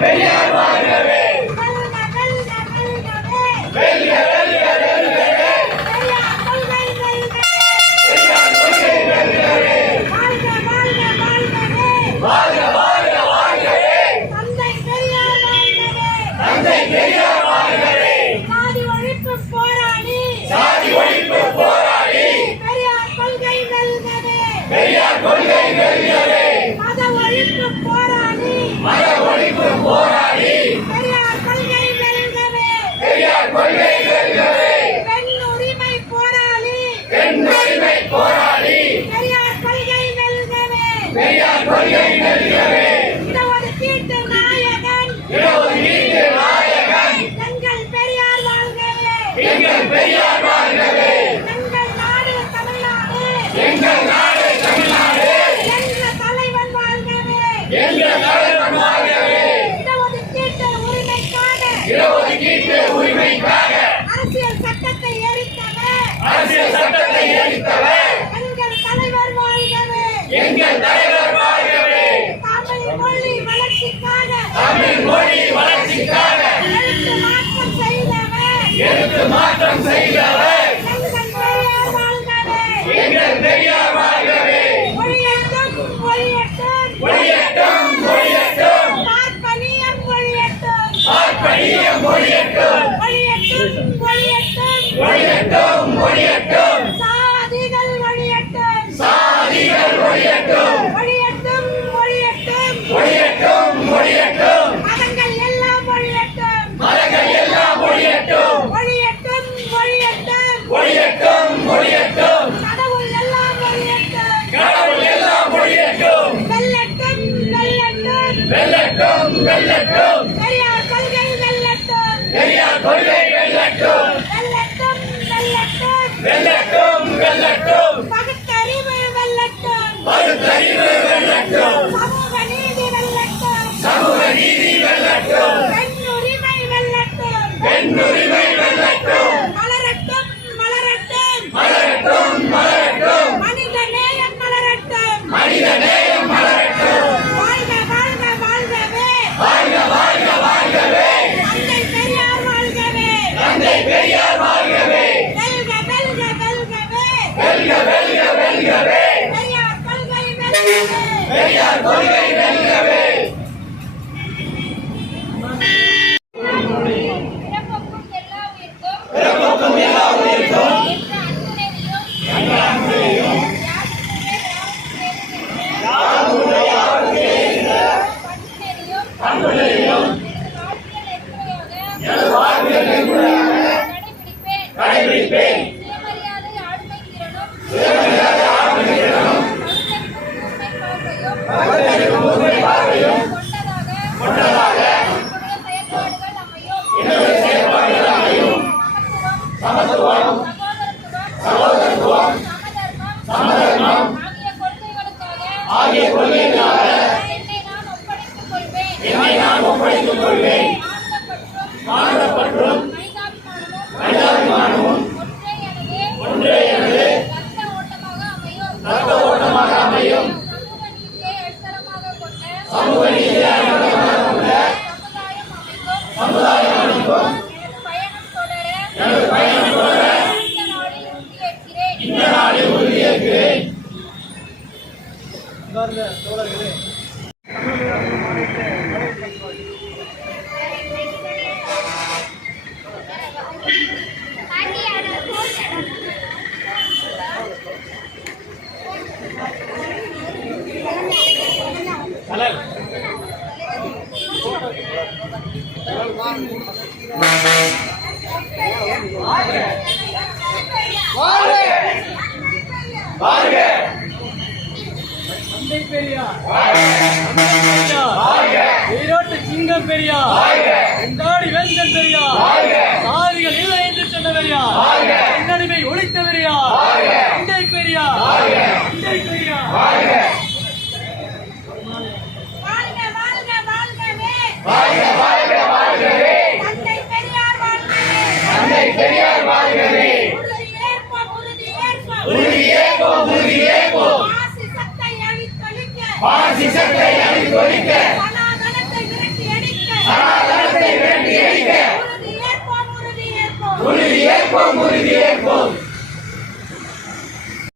பெரியார் வாழ்கவே வெல்க வெல்க வெல்கவே பெரியார் கொள்கை வெல்கவே வாழ்க வாழ்க வாழ்கவே தந்தை பெரியார் வாழ்கவே சாதி ஒழிப்பு போராளி பெரியார் கொள்கை வெல்கவே மத ஒழிப்பு போராளி பெரியார் கொள்கை வெல்கவே பெண் உரிமை போராளி பெரியார் கொள்கை வெல்கவே இடஒதுக்கீட்டு நாயகன் எங்கள் பெரியார் வாழ்கவே எங்கள் நாடு தமிழ்நாடு என்ற தலைவன் வாழ்கவே இடஒதுக்கீட்டு உரிமைக்காக அரசியல் சட்டத்தை எரித்தவர் எங்கள் தலைவர் வாழ்கவே தமிழ் மொழி வளர்ச்சிக்காக எழுத்து மாற்றம் செய்தவர் எங்கள் பெரியார் வாழ்கவே ஒழியட்டும் பார்ப்பனியம் ஒழியட்டும் சாதிகள் ஒழியட்டும் மதங்கள் எல்லாம் ஒழியட்டும் கடவுள் எல்லாம் ஒழியட்டும் வெல்லட்டும் பெரியார் கொள்கை வெல்லட்டும் பகுத்தறிவு வெல்லட்டும் சமூக நீதி வெல்லட்டும் பெண் உரிமை வெல்லட்டும் மலரட்டும் மனித நேயம் மலரட்டும் வாழ்க வாழ்கவே தந்தை பெரியார் வாழ்கவே வெல்கவே பெரியார் கொள்கை வெல்கவே பிறப்புக்கும் எல்லா உயிர்க்கும் கடைபிடிப்பேன் கொண்டதாக செயல்பாடுகள் அமையும் சமத்துவம் சமதர்மம் ஆகிய கொள்கைகளுக்காக என்னை நான் ஒப்படைத்துக் கொள்வேன் மாநிலப்பற்றும் மனிதாபிமானமும் ஒன்றே எனது ரத்த ஓட்டமாக அமையும் சமூக நீதியை அடித்தளமாக கொண்ட சமுதாயம் அமைக்கும் எனது பயணம் தொடர இந்த நாளில் உறுதியேற்கிறேன். தந்தை பெரியார், ஈரோட்டு சிங்கம் பெரியார், கொண்டாடி வேந்தன் பெரியார், சாதிகள் இல்லை என்று சொன்ன பெரியார், பெண்ணடிமை ஒழித்த பெரியார், தந்தை பெரியார், தந்தை பெரியார். வாழ்க